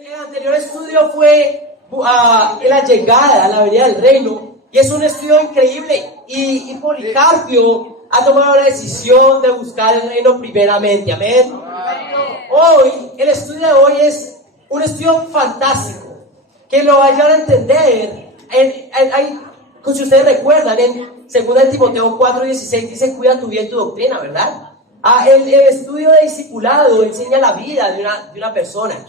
El anterior estudio fue la llegada a la venida del reino, y es un estudio increíble, y Policarpio ha tomado la decisión de buscar el reino primeramente, amén. Hoy, el estudio de hoy es un estudio fantástico, que lo va a ayudar a entender. Si ustedes recuerdan, en 2 Timoteo 4:16 dice: cuida tu bien tu doctrina, ¿verdad? El estudio de discipulado enseña la vida de una persona.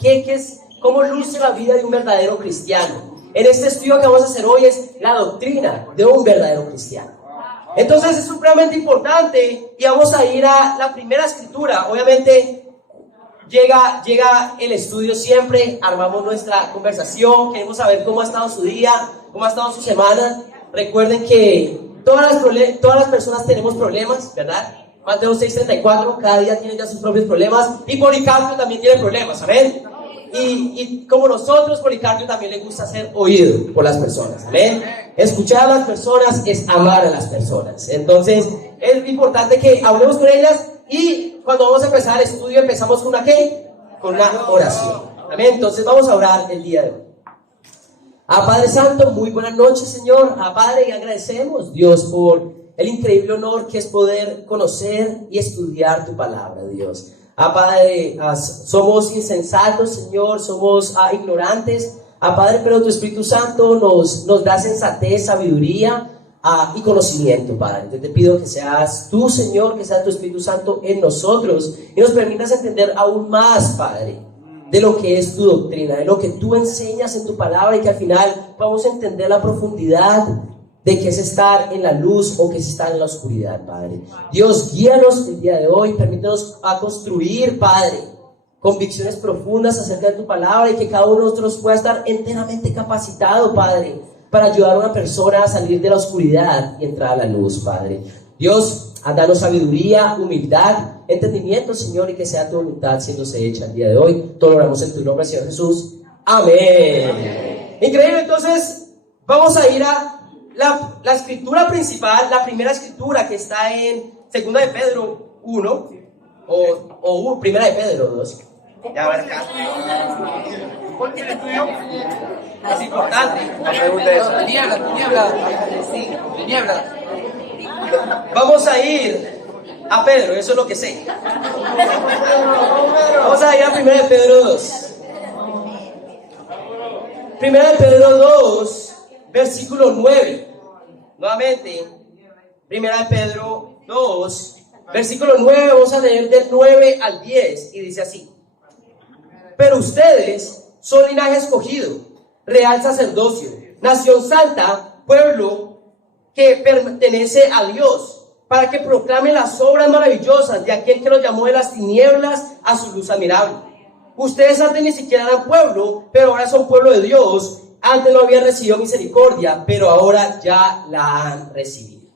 ¿Cómo luce la vida de un verdadero cristiano? En este estudio que vamos a hacer hoy es la doctrina de un verdadero cristiano. Entonces es supremamente importante, y vamos a ir a la primera escritura. Obviamente llega el estudio siempre, armamos nuestra conversación, queremos saber cómo ha estado su día, cómo ha estado su semana. Recuerden que todas las personas tenemos problemas, ¿verdad? Mateo 6:34, cada día tiene ya sus propios problemas, y Policarpio también tiene problemas, ¿amén? Y como nosotros, Policarpio también le gusta ser oído por las personas, ¿amén? Escuchar a las personas es amar a las personas. Entonces es importante que hablemos con ellas, y cuando vamos a empezar el estudio empezamos con una ¿qué? Con una oración, ¿amén? Entonces vamos a orar el día de hoy. Padre Santo, muy buenas noches, Señor. Padre, y agradecemos, Dios, por el increíble honor que es poder conocer y estudiar tu palabra, Dios. Padre, somos insensatos, Señor, somos ignorantes, Padre, pero tu Espíritu Santo nos da sensatez, sabiduría y conocimiento, Padre. Entonces te pido que seas tú, Señor, que sea tu Espíritu Santo en nosotros, y nos permitas entender aún más, Padre, de lo que es tu doctrina, de lo que tú enseñas en tu palabra, y que al final vamos a entender la profundidad de qué es estar en la luz o qué es estar en la oscuridad, Padre. Dios, guíanos el día de hoy, permítanos a construir, Padre, convicciones profundas acerca de tu palabra, y que cada uno de nosotros pueda estar enteramente capacitado, Padre, para ayudar a una persona a salir de la oscuridad y entrar a la luz, Padre. Dios, danos sabiduría, humildad, entendimiento, Señor, y que sea tu voluntad siéndose hecha el día de hoy. Todo lo oramos en tu nombre, Señor Jesús. Amén. Increíble. Entonces vamos a ir a la escritura principal, la primera escritura, que está en 2 de Pedro 1 o 1 de Pedro 2. Ya va acá. ¿Cuál es el estudio? Es importante. La pregunta es: tinieblas. Vamos a ir a Pedro, eso es lo que sé. Vamos a ir a 1 de Pedro 2. 1 de Pedro 2, versículo 9. Nuevamente, 1 de Pedro 2, versículo 9, vamos a leer del 9 al 10, y dice así: pero ustedes son linaje escogido, real sacerdocio, nación santa, pueblo que pertenece a Dios, para que proclamen las obras maravillosas de aquel que los llamó de las tinieblas a su luz admirable. Ustedes antes ni siquiera eran pueblo, pero ahora son pueblo de Dios. Antes no habían recibido misericordia, pero ahora ya la han recibido.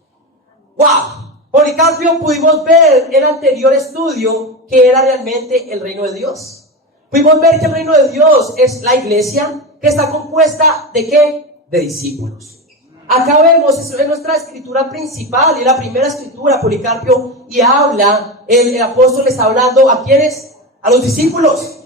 ¡Wow! Policarpio, pudimos ver en el anterior estudio que era realmente el reino de Dios. Pudimos ver que el reino de Dios es la iglesia, que está compuesta ¿de qué? De discípulos. Acá vemos, eso es nuestra escritura principal, y la primera escritura, Policarpio, y habla, el apóstol le está hablando ¿a quiénes? A los discípulos,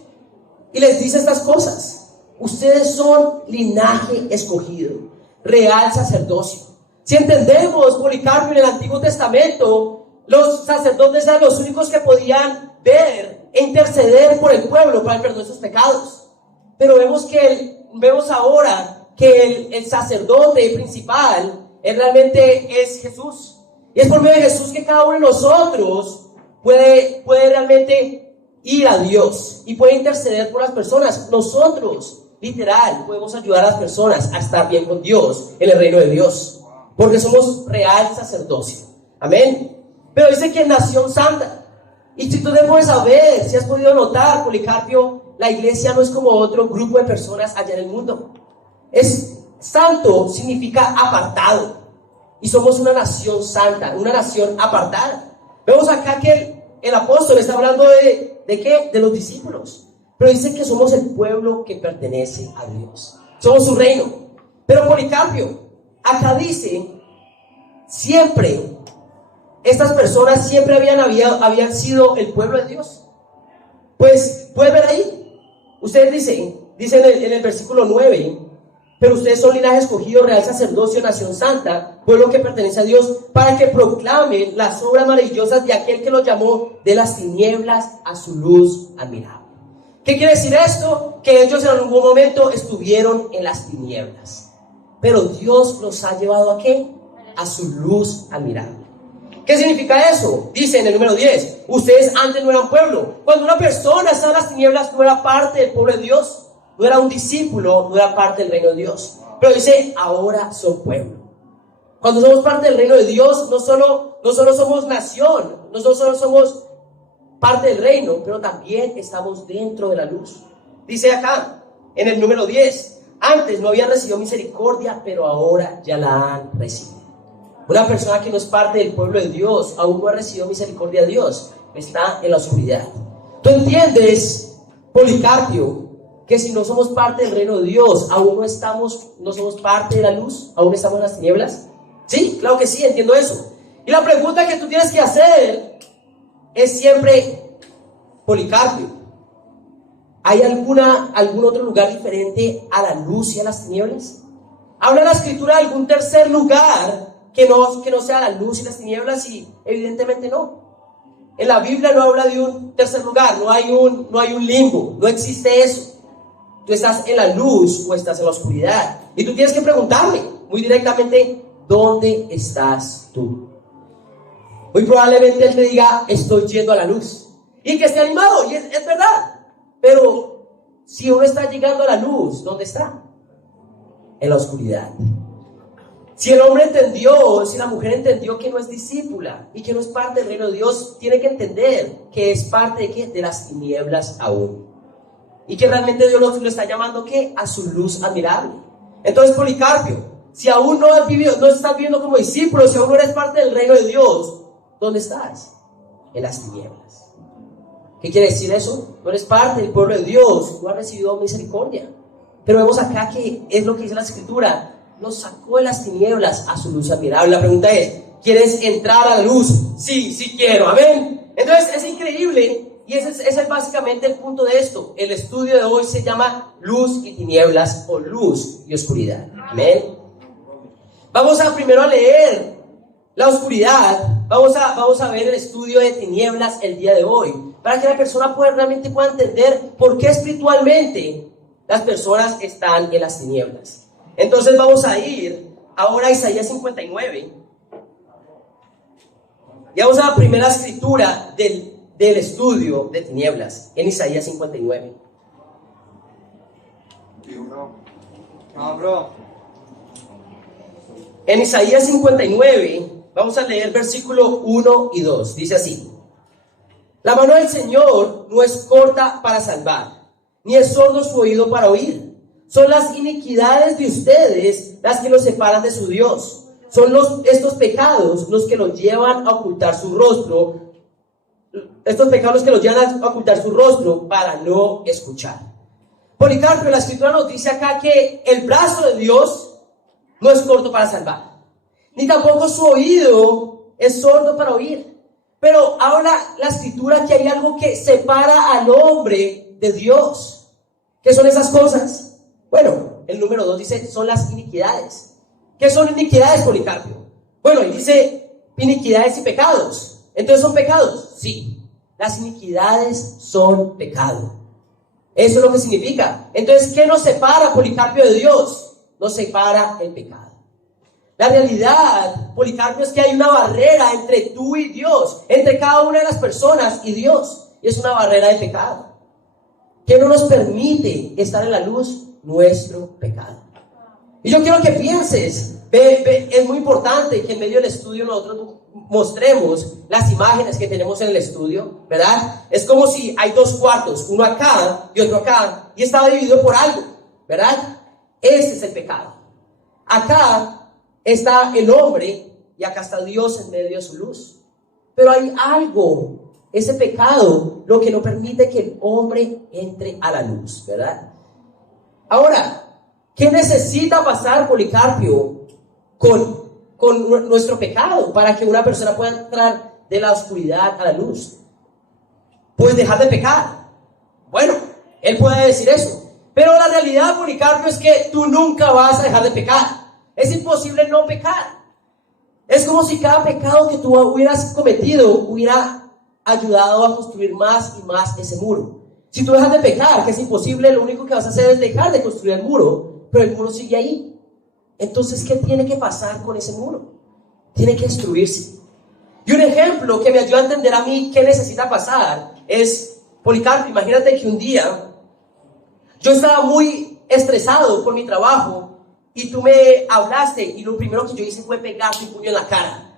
y les dice estas cosas: ustedes son linaje escogido, real sacerdocio. Si entendemos, Policarpio, en el Antiguo Testamento, los sacerdotes eran los únicos que podían ver e interceder por el pueblo para el perdón de sus pecados. Pero vemos ahora que el sacerdote principal realmente es Jesús. Y es por medio de Jesús que cada uno de nosotros puede realmente ir a Dios y puede interceder por las personas. Nosotros, literal, podemos ayudar a las personas a estar bien con Dios en el reino de Dios, porque somos real sacerdocio. Amén. Pero dice que nación santa. Y si tú te puedes saber, si has podido notar, Policarpio, la iglesia no es como otro grupo de personas allá en el mundo. Santo significa apartado, y somos una nación santa, una nación apartada. Vemos acá que el apóstol está hablando ¿de qué? De los discípulos, pero dice que somos el pueblo que pertenece a Dios, somos su reino. Pero Policarpio acá dice: siempre estas personas siempre habían sido el pueblo de Dios. Pues puede ver ahí, ustedes dicen dice en el versículo 9, pero ustedes son linaje escogido, real sacerdocio, nación santa, pueblo que pertenece a Dios, para que proclamen las obras maravillosas de aquel que los llamó de las tinieblas a su luz admirable. ¿Qué quiere decir esto? Que ellos en algún momento estuvieron en las tinieblas, pero Dios los ha llevado ¿a qué? A su luz admirable. ¿Qué significa eso? Dice en el número 10, ustedes antes no eran pueblo. Cuando una persona está en las tinieblas, no era parte del pueblo de Dios, no era un discípulo, no era parte del reino de Dios. Pero dice, ahora son pueblo. Cuando somos parte del reino de Dios, no solo somos nación, no solo somos parte del reino, pero también estamos dentro de la luz. Dice acá, en el número 10, antes no habían recibido misericordia, pero ahora ya la han recibido. Una persona que no es parte del pueblo de Dios, aún no ha recibido misericordia de Dios, está en la oscuridad. ¿Tú entiendes, Policarpio, que si no somos parte del reino de Dios, aún no somos parte de la luz, aún estamos en las tinieblas? Sí, claro que sí, entiendo eso. Y la pregunta que tú tienes que hacer es siempre, Policarpio, ¿hay algún otro lugar diferente a la luz y a las tinieblas? ¿Habla la escritura de algún tercer lugar que no sea la luz y las tinieblas? Y evidentemente no. En la Biblia no habla de un tercer lugar, no hay un limbo, no existe eso. Tú estás en la luz o estás en la oscuridad. Y tú tienes que preguntarme muy directamente, ¿dónde estás tú? Muy probablemente él te diga, estoy yendo a la luz. Y que esté animado, y es verdad. Pero si uno está llegando a la luz, ¿dónde está? En la oscuridad. Si el hombre entendió, si la mujer entendió que no es discípula y que no es parte del reino de Dios, tiene que entender que es parte de ¿qué? De las tinieblas aún. Y que realmente Dios lo está llamando ¿qué? A su luz admirable. Entonces, Policarpio, si aún no estás viviendo como discípulo, si aún no eres parte del reino de Dios, ¿dónde estás? En las tinieblas. ¿Qué quiere decir eso? No eres parte del pueblo de Dios, no has recibido misericordia. Pero vemos acá que es lo que dice la escritura, nos sacó de las tinieblas a su luz admirable. La pregunta es, ¿quieres entrar a la luz? Sí, sí quiero, amén. Entonces es increíble. Y ese es básicamente el punto de esto. El estudio de hoy se llama luz y tinieblas o luz y oscuridad. Amén. Vamos primero a leer la oscuridad. Vamos a ver el estudio de tinieblas el día de hoy. Para que la persona realmente pueda entender por qué espiritualmente las personas están en las tinieblas. Entonces vamos a ir ahora a Isaías 59. Y vamos a la primera escritura del estudio de tinieblas, en Isaías 59. En Isaías 59, vamos a leer versículo 1 y 2. Dice así: la mano del Señor no es corta para salvar, ni es sordo su oído para oír. Son las iniquidades de ustedes las que los separan de su Dios. Son estos pecados los que los llevan a ocultar su rostro. Estos pecados que los llevan a ocultar su rostro para no escuchar. Policarpio, la escritura nos dice acá que el brazo de Dios no es corto para salvar, ni tampoco su oído es sordo para oír. Pero habla la escritura que hay algo que separa al hombre de Dios. ¿Qué son esas cosas? Bueno, el número 2 dice, son las iniquidades. ¿Qué son iniquidades, Policarpio? Bueno, y dice iniquidades y pecados. ¿Entonces son pecados? Sí, las iniquidades son pecado. Eso es lo que significa. Entonces, ¿qué nos separa, Policarpio, de Dios? Nos separa el pecado. La realidad, Policarpio, es que hay una barrera entre tú y Dios, entre cada una de las personas y Dios. Y es una barrera de pecado, que no nos permite estar en la luz, nuestro pecado. Y yo quiero que pienses, es muy importante que en medio del estudio nosotros mostremos las imágenes que tenemos en el estudio, ¿verdad? Es como si hay dos cuartos, uno acá y otro acá, y está dividido por algo, ¿verdad? Ese es el pecado. Acá está el hombre y acá está Dios en medio de su luz. Pero hay algo, ese pecado, lo que no permite que el hombre entre a la luz, ¿verdad? Ahora, ¿qué necesita pasar, Policarpio, con nuestro pecado para que una persona pueda entrar de la oscuridad a la luz? Pues dejar de pecar. Bueno, él puede decir eso. Pero la realidad, Policarpio, es que tú nunca vas a dejar de pecar. Es imposible no pecar. Es como si cada pecado que tú hubieras cometido hubiera ayudado a construir más y más ese muro. Si tú dejas de pecar, que es imposible, lo único que vas a hacer es dejar de construir el muro, pero el muro sigue ahí. Entonces, ¿qué tiene que pasar con ese muro? Tiene que destruirse. Y un ejemplo que me ayuda a entender a mí qué necesita pasar es, Policarpio, imagínate que un día yo estaba muy estresado por mi trabajo y tú me hablaste y lo primero que yo hice fue pegarte un puño en la cara.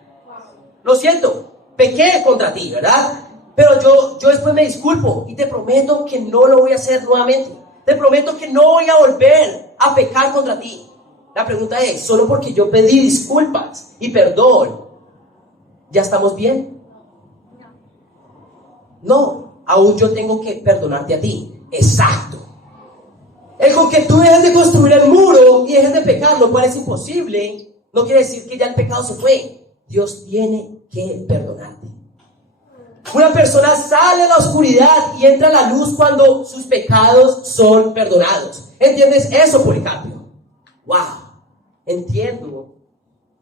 Lo siento, pequé contra ti, ¿verdad? Pero yo después me disculpo y te prometo que no lo voy a hacer nuevamente. Te prometo que no voy a volver a pecar contra ti. La pregunta es, ¿solo porque yo pedí disculpas y perdón, ya estamos bien? No, aún yo tengo que perdonarte a ti. Exacto. El con que tú dejes de construir el muro y dejes de pecar, lo cual es imposible, no quiere decir que ya el pecado se fue. Dios tiene que perdonarte. Una persona sale a la oscuridad y entra a la luz cuando sus pecados son perdonados. ¿Entiendes eso, Policarpio? ¡Wow! Entiendo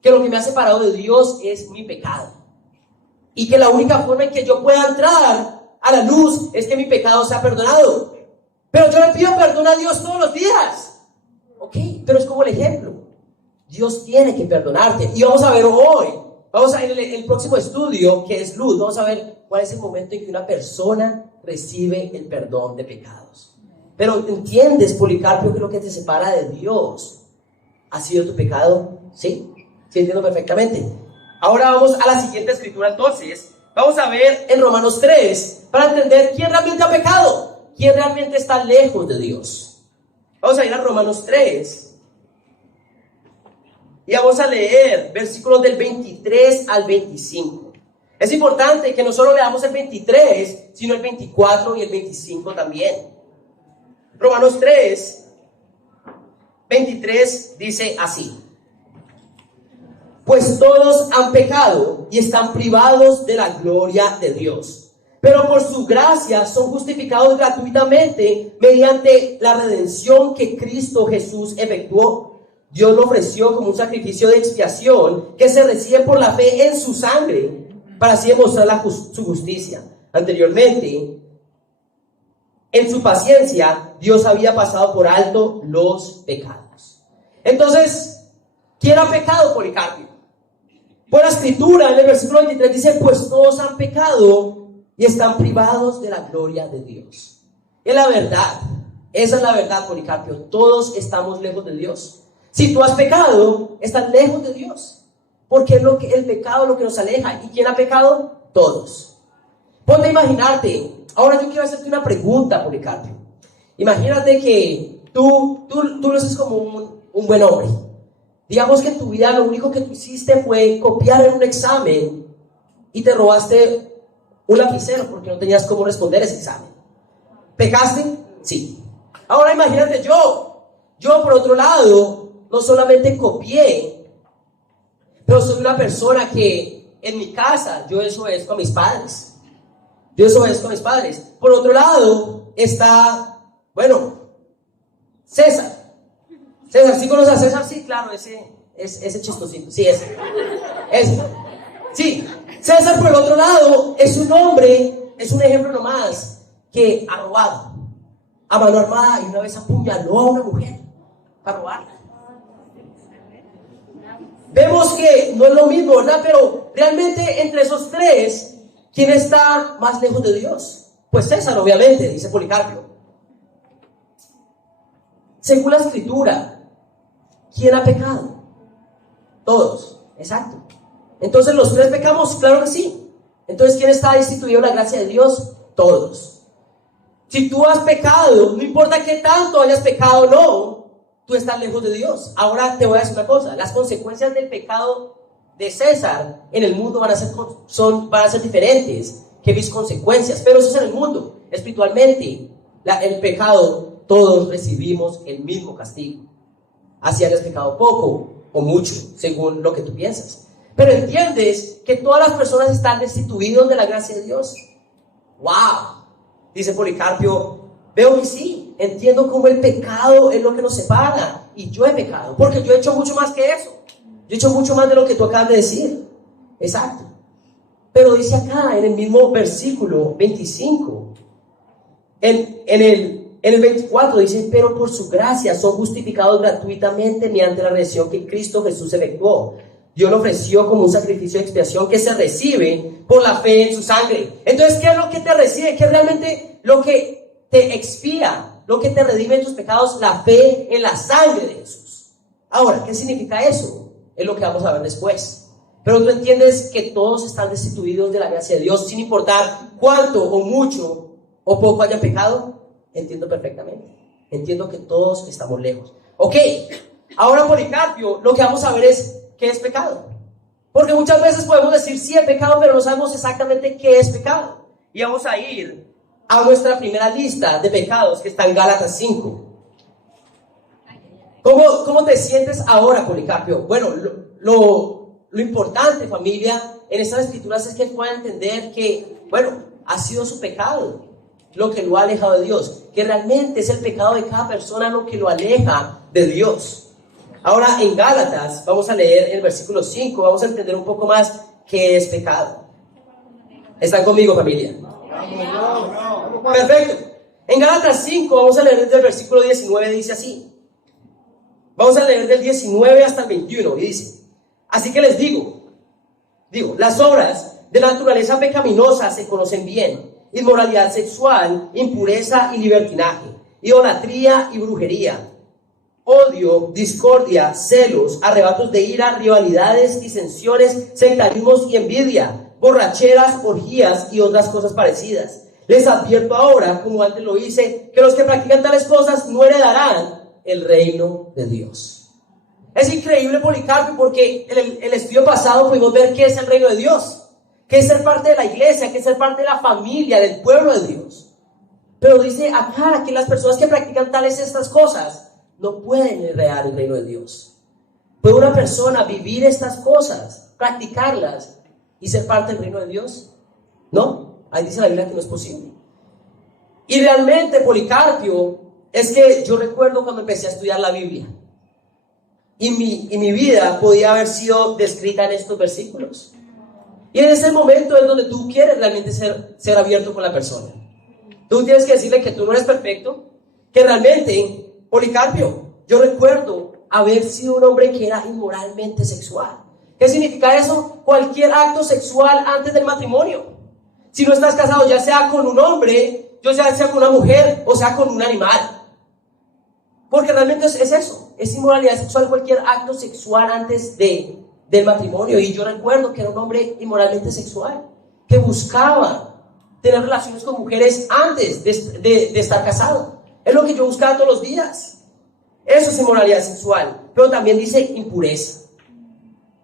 que lo que me ha separado de Dios es mi pecado. Y que la única forma en que yo pueda entrar a la luz es que mi pecado sea perdonado. Pero yo le pido perdón a Dios todos los días. Ok, pero es como el ejemplo. Dios tiene que perdonarte. Y vamos a ver hoy, vamos a ver el próximo estudio, que es luz. Vamos a ver cuál es el momento en que una persona recibe el perdón de pecados. Pero ¿entiendes, Policarpio, que lo que te separa de Dios ha sido tu pecado? ¿Sí? Sí, entiendo perfectamente. Ahora vamos a la siguiente escritura entonces. Vamos a ver en Romanos 3 para entender quién realmente ha pecado. ¿Quién realmente está lejos de Dios? Vamos a ir a Romanos 3 y vamos a leer versículos del 23 al 25. Es importante que no solo leamos el 23, sino el 24 y el 25 también. Romanos 3, 23 dice así: pues todos han pecado y están privados de la gloria de Dios. Pero por su gracia son justificados gratuitamente mediante la redención que Cristo Jesús efectuó. Dios lo ofreció como un sacrificio de expiación que se recibe por la fe en su sangre, para así demostrar su justicia. Anteriormente, en su paciencia, Dios había pasado por alto los pecados. Entonces, ¿quién ha pecado, Policarpio? Por la escritura, en el versículo 23 dice, pues todos han pecado y están privados de la gloria de Dios. Es la verdad, esa es la verdad, Policarpio. Todos estamos lejos de Dios. Si tú has pecado, estás lejos de Dios. Porque es el pecado lo que nos aleja. ¿Y quién ha pecado? Todos. Ponte a imaginarte. Ahora yo quiero hacerte una pregunta, Policarpio. Imagínate que tú lo haces como un buen hombre. Digamos que en tu vida lo único que tú hiciste fue copiar en un examen y te robaste un lapicero porque no tenías cómo responder ese examen. ¿Pecaste? Sí. Ahora imagínate yo por otro lado, no solamente copié, pero soy una persona que en mi casa yo desobedezco a mis padres. Por otro lado está, César. ¿Sí conoces a César? Sí, claro, ese chistosito. Sí, ese. Sí, César, por el otro lado, es un hombre, es un ejemplo nomás, que ha robado a mano armada y una vez apuñaló a una mujer para robarla. Vemos que no es lo mismo, ¿verdad? Pero realmente entre esos tres, ¿quién está más lejos de Dios? Pues César, obviamente, dice Policarpio. Según la escritura, ¿quién ha pecado? Todos, exacto. Entonces, ¿los tres pecamos? Claro que sí. Entonces, ¿quién está destituido de la gracia de Dios? Todos. Si tú has pecado, no importa qué tanto hayas pecado o no, tú estás lejos de Dios. Ahora te voy a decir una cosa: las consecuencias del pecado de César en el mundo van a ser diferentes que mis consecuencias, pero eso es en el mundo. Espiritualmente, el pecado, todos recibimos el mismo castigo, así hayas pecado poco o mucho, según lo que tú piensas. Pero entiendes que todas las personas están destituidos de la gracia de Dios. ¡Wow! Dice Policarpio, veo que sí. entiendo cómo el pecado es lo que nos separa. Y yo he pecado, porque yo he hecho mucho más que eso. Yo he hecho mucho más de lo que tú acabas de decir. Exacto. Pero dice acá, en el mismo versículo 25, en el 24 dice: pero por su gracia son justificados gratuitamente mediante la redención que Cristo Jesús efectuó. Dios lo ofreció como un sacrificio de expiación que se recibe por la fe en su sangre. Entonces, ¿qué es lo que te recibe? ¿Qué es realmente lo que te expía? Lo que te redime de tus pecados, la fe en la sangre de Jesús. Ahora, ¿qué significa eso? Es lo que vamos a ver después. Pero tú entiendes que todos están destituidos de la gracia de Dios, sin importar cuánto o mucho o poco hayan pecado. Entiendo perfectamente. Entiendo que todos estamos lejos. Ok, ahora Policarpio, lo que vamos a ver es qué es pecado. Porque muchas veces podemos decir sí es pecado, pero no sabemos exactamente qué es pecado. Y vamos a ir a nuestra primera lista de pecados que está en Gálatas 5. ¿Cómo te sientes ahora, Policarpio? Bueno, lo importante, familia, en estas escrituras es que él pueda entender que, bueno, ha sido su pecado lo que lo ha alejado de Dios, que realmente es el pecado de cada persona lo que lo aleja de Dios. Ahora en Gálatas vamos a leer el versículo 5, vamos a entender un poco más qué es pecado. ¿Están conmigo, familia? Perfecto. En Gálatas 5 vamos a leer desde el versículo 19, dice así. Vamos a leer del 19 hasta el 21 y dice: así que les digo, las obras de naturaleza pecaminosa se conocen bien: inmoralidad sexual, impureza y libertinaje, idolatría y brujería, odio, discordia, celos, arrebatos de ira, rivalidades, disensiones, sectarismos y envidia, borracheras, orgías y otras cosas parecidas. Les advierto ahora, como antes lo hice, que los que practican tales cosas no heredarán el reino de Dios. Es increíble, Policarpio, porque en el estudio pasado pudimos ver qué es el reino de Dios, qué es ser parte de la iglesia, qué es ser parte de la familia, del pueblo de Dios. Pero dice acá que las personas que practican estas cosas no pueden heredar el reino de Dios. ¿Puede una persona vivir estas cosas, practicarlas y ser parte del reino de Dios? No, ahí dice la Biblia que no es posible. Y realmente, Policarpio, es que yo recuerdo cuando empecé a estudiar la Biblia y mi vida podía haber sido descrita en estos versículos. Y en ese momento es donde tú quieres realmente ser abierto con la persona. Tú tienes que decirle que tú no eres perfecto, que realmente, Policarpio, yo recuerdo haber sido un hombre que era inmoralmente sexual. ¿Qué significa eso? Cualquier acto sexual antes del matrimonio. Si no estás casado, ya sea con un hombre, ya sea con una mujer o sea con un animal. Porque realmente es eso, es inmoralidad sexual, cualquier acto sexual antes del matrimonio. Y yo recuerdo que era un hombre inmoralmente sexual, que buscaba tener relaciones con mujeres antes de estar casado. Es lo que yo buscaba todos los días. Eso es inmoralidad sexual. Pero también dice impureza.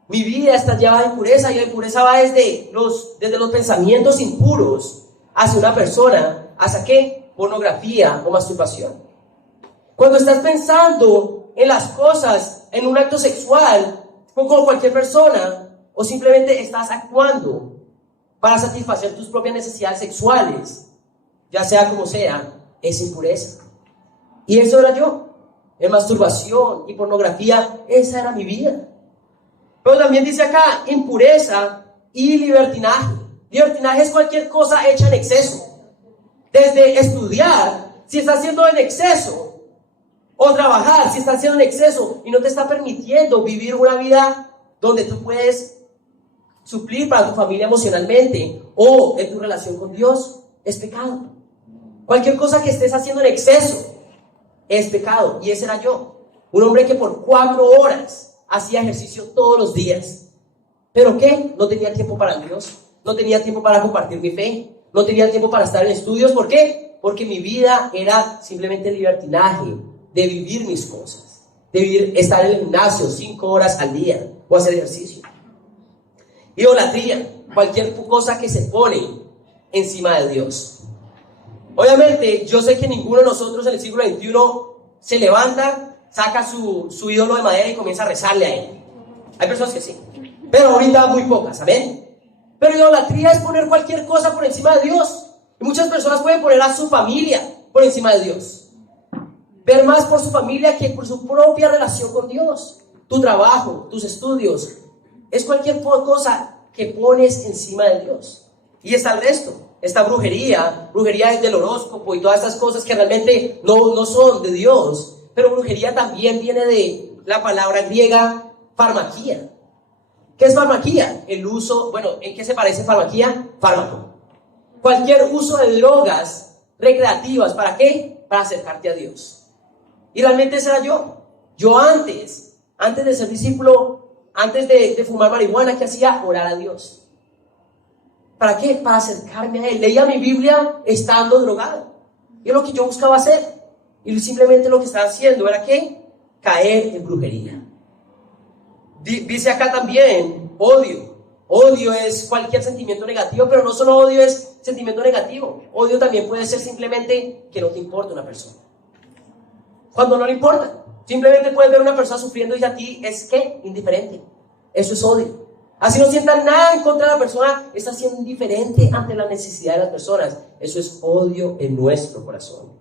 Mi vida está llevada de impureza, y la impureza va desde los pensamientos impuros hacia una persona, ¿hasta qué? Pornografía o masturbación. Cuando estás pensando en las cosas, en un acto sexual, con cualquier persona, o simplemente estás actuando para satisfacer tus propias necesidades sexuales, ya sea como sea, es impureza. Y eso era yo. En masturbación y pornografía, esa era mi vida. Pero también dice acá, impureza y libertinaje. Libertinaje es cualquier cosa hecha en exceso. Desde estudiar, si está haciendo en exceso, o trabajar, si está haciendo en exceso y no te está permitiendo vivir una vida donde tú puedes suplir para tu familia emocionalmente o en tu relación con Dios, es pecado. Cualquier cosa que estés haciendo en exceso es pecado. Y ese era yo, un hombre que por 4 horas hacía ejercicio todos los días. ¿Pero qué? No tenía tiempo para Dios, no tenía tiempo para compartir mi fe, no tenía tiempo para estar en estudios. ¿Por qué? Porque mi vida era simplemente libertinaje, de vivir mis cosas, de estar en el gimnasio 5 horas al día o hacer ejercicio. Idolatría, cualquier cosa que se pone encima de Dios. Obviamente, yo sé que ninguno de nosotros en el siglo XXI se levanta, saca su ídolo de madera y comienza a rezarle a él. Hay personas que sí, pero ahorita muy pocas, ¿amén? Pero idolatría es poner cualquier cosa por encima de Dios. Y muchas personas pueden poner a su familia por encima de Dios. ver más por su familia que por su propia relación con Dios. Tu trabajo, tus estudios, es cualquier cosa que pones encima de Dios. Y está el resto, esta brujería del horóscopo y todas estas cosas que realmente no son de Dios. Pero brujería también viene de la palabra griega farmaquía. ¿Qué es farmaquía? El uso, ¿en qué se parece farmaquía? Fármaco. Cualquier uso de drogas recreativas, ¿para qué? Para acercarte a Dios. Y realmente ese era yo. Yo antes de ser discípulo, antes de fumar marihuana, ¿qué hacía? Orar a Dios. ¿Para qué? Para acercarme a Él. Leía mi Biblia estando drogado. Y es lo que yo buscaba hacer. Y simplemente lo que estaba haciendo era ¿qué? Caer en brujería. Dice acá también odio. Odio es cualquier sentimiento negativo, pero no solo odio es sentimiento negativo. Odio también puede ser simplemente que no te importa una persona. Cuando no le importa, simplemente puedes ver a una persona sufriendo y a ti es ¿qué? Indiferente. Eso es odio. Así no sientan nada en contra de la persona, está siendo indiferente ante la necesidad de las personas. Eso es odio en nuestro corazón.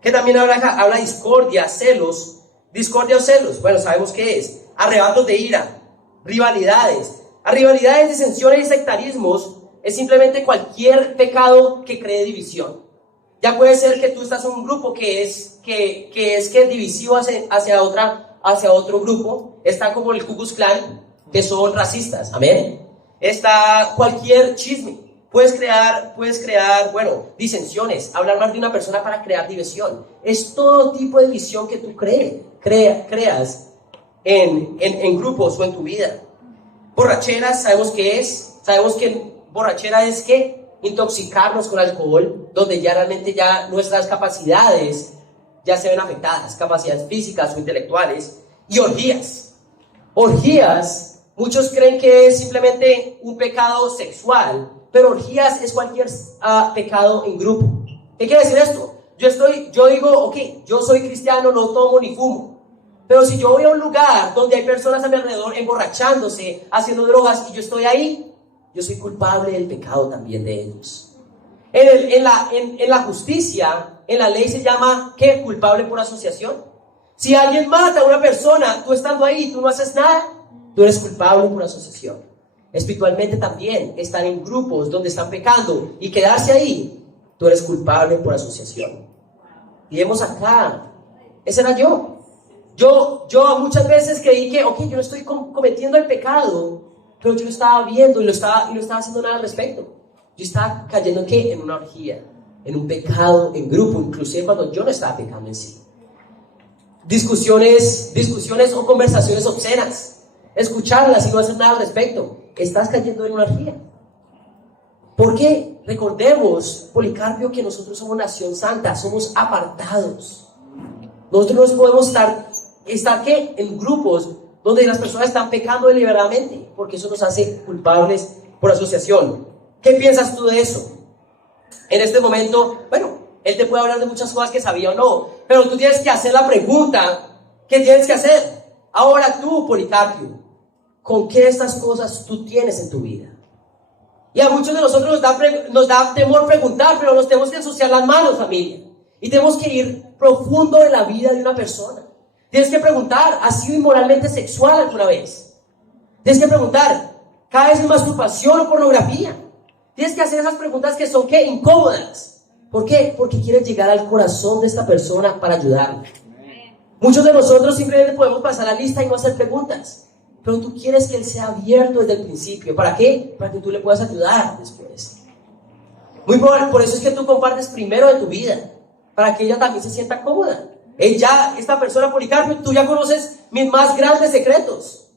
Que también habla discordia, celos. Discordia o celos, sabemos qué es. Arrebatos de ira, rivalidades. A rivalidades, disensiones y sectarismos es simplemente cualquier pecado que cree división. Ya puede ser que tú estás en un grupo que es divisivo hacia otro grupo. Está como el Ku Klux Klan, que son racistas, amén. Está cualquier chisme. Puedes crear, disensiones, hablar mal de una persona para crear división. Es todo tipo de división que tú creas en grupos o en tu vida. Borracheras, sabemos que borrachera es que intoxicarnos con alcohol, donde ya realmente nuestras capacidades ya se ven afectadas, capacidades físicas o intelectuales. Y orgías, muchos creen que es simplemente un pecado sexual, pero orgías es cualquier pecado en grupo. ¿Qué quiere decir esto? Yo digo, yo soy cristiano, no tomo ni fumo. Pero si yo voy a un lugar donde hay personas a mi alrededor emborrachándose, haciendo drogas, y yo estoy ahí, yo soy culpable del pecado también de ellos. En la justicia, en la ley se llama, ¿qué? Culpable por asociación. Si alguien mata a una persona, tú estando ahí, tú no haces nada, tú eres culpable por asociación. Espiritualmente también, están en grupos donde están pecando, y quedarse ahí, tú eres culpable por asociación. Y vemos acá, ese era yo. Yo muchas veces creí que, yo no estoy cometiendo el pecado, pero yo lo estaba viendo y lo estaba haciendo nada al respecto. Yo estaba cayendo en una orgía, en un pecado en grupo, inclusive cuando yo no estaba pecando en sí. Discusiones o conversaciones obscenas, escucharlas y no hacer nada al respecto. Estás cayendo en una orgía. ¿Por qué? Recordemos, Policarpio, que nosotros somos nación santa, somos apartados. Nosotros no podemos estar ¿qué? En grupos donde las personas están pecando deliberadamente, porque eso nos hace culpables por asociación. ¿Qué piensas tú de eso? En este momento, él te puede hablar de muchas cosas que sabía o no, pero tú tienes que hacer la pregunta, ¿qué tienes que hacer? Ahora tú, Policarpio, ¿con qué de estas cosas tú tienes en tu vida? Y a muchos de nosotros nos da temor preguntar, pero nos tenemos que ensuciar las manos, familia. Y tenemos que ir profundo en la vida de una persona. Tienes que preguntar, ¿has sido inmoralmente sexual alguna vez? Tienes que preguntar, ¿caes en masturbación o pornografía? Tienes que hacer esas preguntas que son, ¿qué? Incómodas. ¿Por qué? Porque quieres llegar al corazón de esta persona para ayudarla. Muchos de nosotros simplemente podemos pasar la lista y no hacer preguntas. Pero tú quieres que él sea abierto desde el principio. ¿Para qué? Para que tú le puedas ayudar después. Por eso es que tú compartes primero de tu vida, para que ella también se sienta cómoda. Esta persona, Policarpio, tú ya conoces mis más grandes secretos,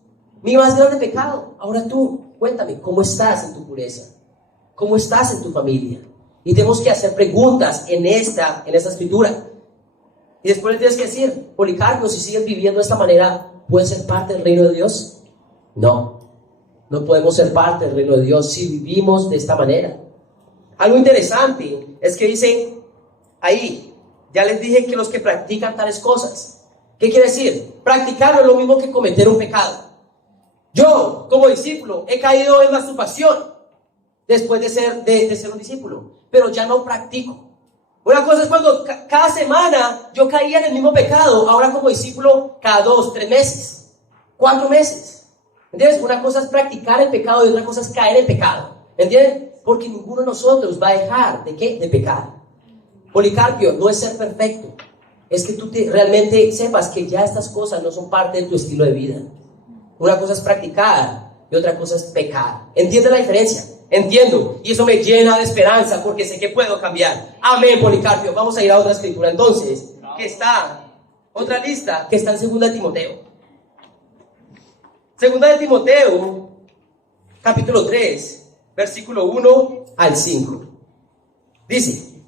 mi más grande pecado. Ahora tú, cuéntame, ¿cómo estás en tu pureza? ¿Cómo estás en tu familia? Y tenemos que hacer preguntas en esta escritura. Y después le tienes que decir, Policarpio, si sigues viviendo de esta manera, ¿puedes ser parte del reino de Dios? No podemos ser parte del reino de Dios si vivimos de esta manera. Algo interesante es que dice ahí, ya les dije que los que practican tales cosas. ¿Qué quiere decir? Practicar no es lo mismo que cometer un pecado. Yo, como discípulo, he caído en masturbación después de ser un discípulo, pero ya no practico. Una cosa es cuando cada semana yo caía en el mismo pecado, ahora como discípulo cada 2, 3 meses, 4 meses. ¿Entiendes? Una cosa es practicar el pecado y otra cosa es caer en pecado. ¿Entiendes? Porque ninguno de nosotros va a dejar ¿de qué? De pecar. Policarpio, no es ser perfecto, es que tú realmente sepas que ya estas cosas no son parte de tu estilo de vida. Una cosa es practicar y otra cosa es pecar. ¿Entiendes la diferencia? Entiendo, y eso me llena de esperanza porque sé que puedo cambiar. Amén, Policarpio. Vamos a ir a otra escritura entonces, que está, otra lista, que está en 2 de Timoteo. 2 de Timoteo, capítulo 3, versículo 1 al 5. Dice: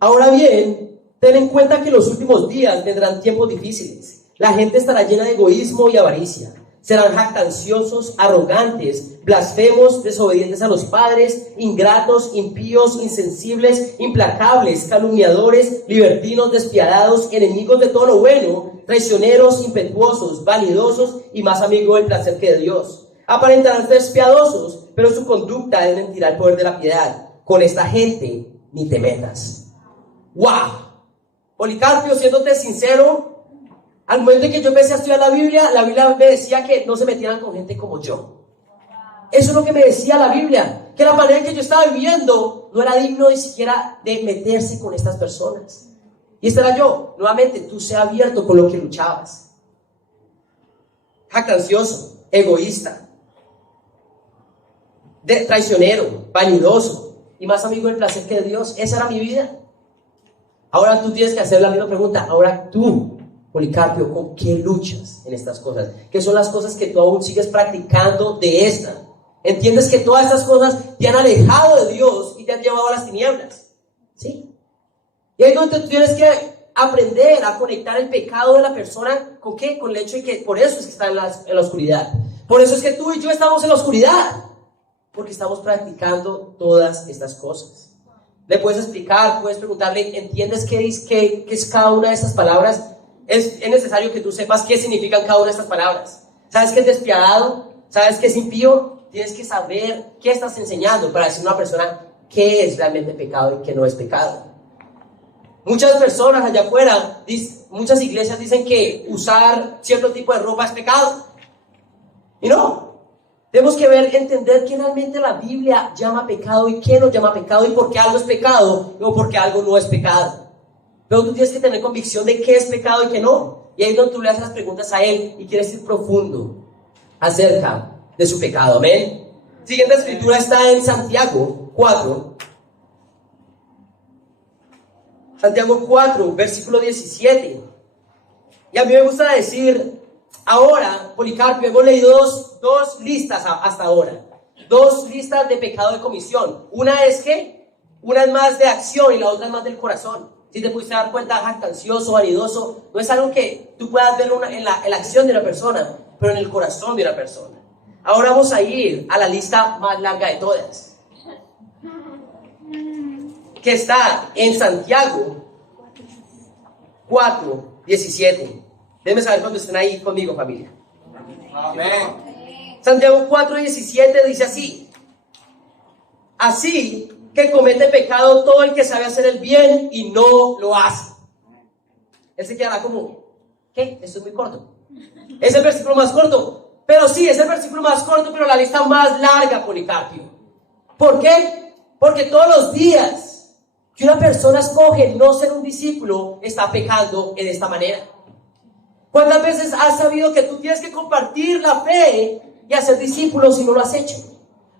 ahora bien, ten en cuenta que en los últimos días vendrán tiempos difíciles. La gente estará llena de egoísmo y avaricia. Serán jactanciosos, arrogantes, blasfemos, desobedientes a los padres, ingratos, impíos, insensibles, implacables, calumniadores, libertinos, despiadados, enemigos de todo lo bueno, traicioneros, impetuosos, vanidosos y más amigos del placer que de Dios. Aparentarán ser piadosos, pero su conducta es mentirá el poder de la piedad. Con esta gente ni te metas. ¡Wow! Policarpio, siéndote sincero, al momento en que yo empecé a estudiar la Biblia me decía que no se metieran con gente como yo. Eso es lo que me decía la Biblia, que la manera en que yo estaba viviendo no era digno ni siquiera de meterse con estas personas. Y este era yo. Nuevamente, tú sé abierto con lo que luchabas. Jactancioso, egoísta, traicionero, vanidoso y más amigo del placer que de Dios. Esa era mi vida. Ahora tú tienes que hacer la misma pregunta. Ahora tú, Policarpio, ¿con qué luchas en estas cosas? ¿Qué son las cosas que tú aún sigues practicando de esta? ¿Entiendes que todas estas cosas te han alejado de Dios y te han llevado a las tinieblas? ¿Sí? Y ahí es donde tú tienes que aprender a conectar el pecado de la persona, ¿con qué? Con el hecho de que por eso es que está en la oscuridad. Por eso es que tú y yo estamos en la oscuridad, porque estamos practicando todas estas cosas. Le puedes explicar, puedes preguntarle, ¿entiendes qué es cada una de estas palabras? Es necesario que tú sepas qué significan cada una de estas palabras. ¿Sabes qué es despiadado? ¿Sabes qué es impío? Tienes que saber qué estás enseñando para decir a una persona qué es realmente pecado y qué no es pecado. Muchas personas allá afuera, muchas iglesias dicen que usar cierto tipo de ropa es pecado. Y no. Tenemos que entender qué realmente la Biblia llama pecado y qué no llama pecado y por qué algo es pecado o por qué algo no es pecado. Pero tú tienes que tener convicción de qué es pecado y qué no. Y ahí es donde tú le haces las preguntas a Él y quieres ir profundo acerca de su pecado. Amén. Siguiente escritura está en Santiago 4. Santiago 4, versículo 17. Y a mí me gusta decir, ahora, Policarpio, hemos leído dos listas hasta ahora. 2 listas de pecado de comisión. Una es más de acción y la otra es más del corazón. Si te pudiste dar cuenta, jactancioso, vanidoso, no es algo que tú puedas ver en la acción de una persona, pero en el corazón de una persona. Ahora vamos a ir a la lista más larga de todas, que está en Santiago 4, 17. Déjenme saber cuando estén ahí conmigo, familia. Amén. Santiago 4, 17 dice así: así que comete pecado todo el que sabe hacer el bien y no lo hace. Él se quedará como, ¿qué? Esto es muy corto. Es el versículo más corto. Pero sí, es el versículo más corto, pero la lista más larga, Policarpio. ¿Por qué? Porque todos los días que una persona escoge no ser un discípulo, está pecando en esta manera. ¿Cuántas veces has sabido que tú tienes que compartir la fe y hacer discípulos si no lo has hecho?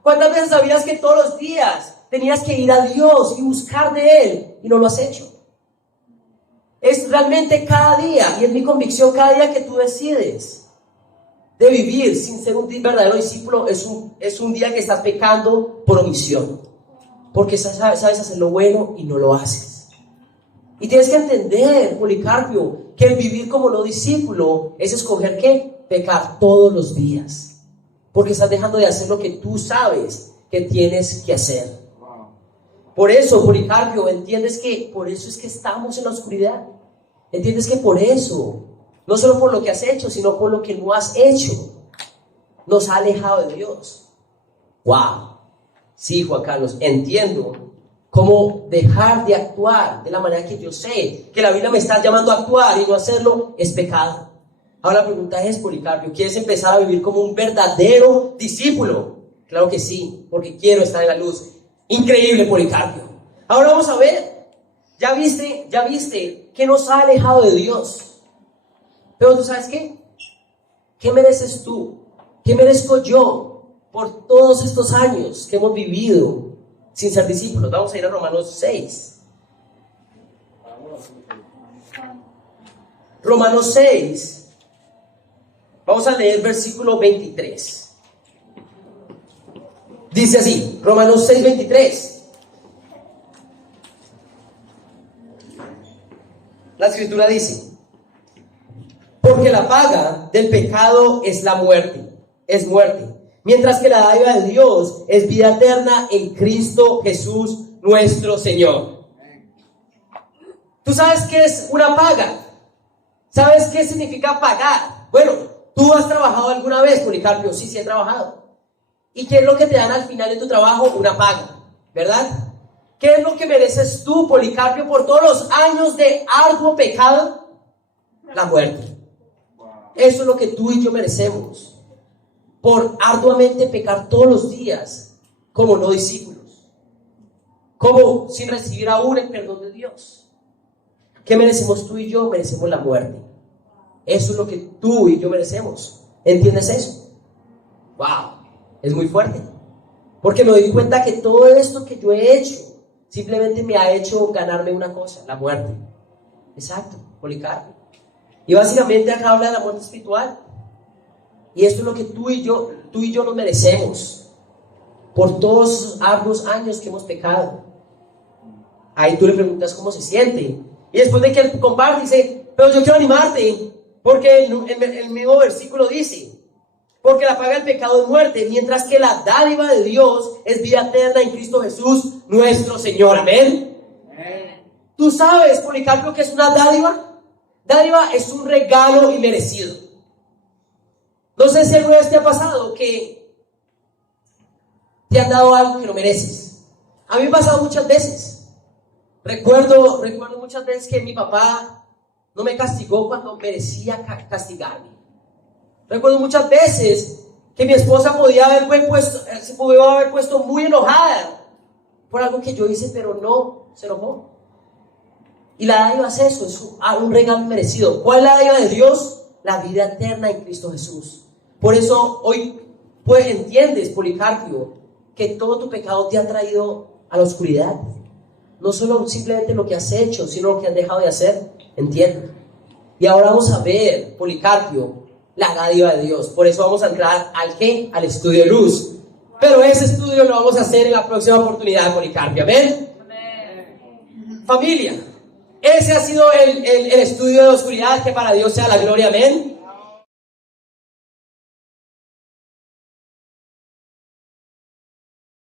¿Cuántas veces sabías que todos los días tenías que ir a Dios y buscar de Él y no lo has hecho? Es realmente cada día, y es mi convicción, cada día que tú decides de vivir sin ser un verdadero discípulo, es un día que estás pecando por omisión, porque sabes hacer lo bueno y no lo haces. Y tienes que entender, Policarpio, que el vivir como no discípulo es escoger ¿qué? Pecar todos los días, porque estás dejando de hacer lo que tú sabes que tienes que hacer. Por eso, Policarpio, entiendes que por eso es que estamos en la oscuridad. Entiendes que por eso, no solo por lo que has hecho, sino por lo que no has hecho, nos ha alejado de Dios. ¡Wow! Sí, Juan Carlos, entiendo cómo dejar de actuar de la manera que yo sé que la Biblia me está llamando a actuar y no hacerlo es pecado. Ahora la pregunta es, Policarpio, ¿quieres empezar a vivir como un verdadero discípulo? Claro que sí, porque quiero estar en la luz. Increíble, Policarpio. Ahora vamos a ver, ya viste que nos ha alejado de Dios. Pero ¿tú sabes qué? ¿Qué mereces tú? ¿Qué merezco yo por todos estos años que hemos vivido sin ser discípulos? Vamos a ir a Romanos 6. Romanos 6. Vamos a leer versículo 23. Dice así, Romanos 6, 23. La escritura dice: porque la paga del pecado es la muerte, mientras que la dádiva de Dios es vida eterna en Cristo Jesús nuestro Señor. ¿Tú sabes qué es una paga? ¿Sabes qué significa pagar? Bueno, ¿tú has trabajado alguna vez, Policarpio? Sí, he trabajado. ¿Y qué es lo que te dan al final de tu trabajo? Una paga, ¿verdad? ¿Qué es lo que mereces tú, Policarpio, por todos los años de arduo pecado? La muerte. Eso es lo que tú y yo merecemos, por arduamente pecar todos los días, como no discípulos, como sin recibir aún el perdón de Dios. ¿Qué merecemos tú y yo? Merecemos la muerte. Eso es lo que tú y yo merecemos. ¿Entiendes eso? ¡Wow! Es muy fuerte. Porque me doy cuenta que todo esto que yo he hecho simplemente me ha hecho ganarme una cosa: la muerte. Exacto, Policarpio. Y básicamente acá habla de la muerte espiritual. Y esto es lo que tú y yo nos merecemos por todos esos arduos años que hemos pecado. Ahí tú le preguntas cómo se siente. Y después de que él comparte, dice: pero yo quiero animarte, porque el mismo versículo dice: porque la paga del pecado es muerte, mientras que la dádiva de Dios es vida eterna en Cristo Jesús nuestro Señor. Amén. ¿Tú sabes, Policarpio, qué es una dádiva? Dádiva es un regalo inmerecido. No sé si alguna vez te ha pasado que te han dado algo que no mereces. A mí me ha pasado muchas veces. Recuerdo muchas veces que mi papá no me castigó cuando merecía castigarme. Recuerdo muchas veces que mi esposa se podía haber puesto muy enojada por algo que yo hice, pero no se enojó. Y la dádiva es eso, es un regalo merecido. ¿Cuál es la dádiva de Dios? La vida eterna en Cristo Jesús. Por eso hoy entiendes, Policarpio, que todo tu pecado te ha traído a la oscuridad. No solo simplemente lo que has hecho, sino lo que has dejado de hacer. ¿Entiendes? Y ahora vamos a ver, Policarpio, la dádiva de Dios. Por eso vamos a entrar al estudio de luz. Pero ese estudio lo vamos a hacer en la próxima oportunidad, Policarpio. ¿Amén? Amén. Familia, ese ha sido el estudio de la oscuridad, que para Dios sea la gloria. Amén.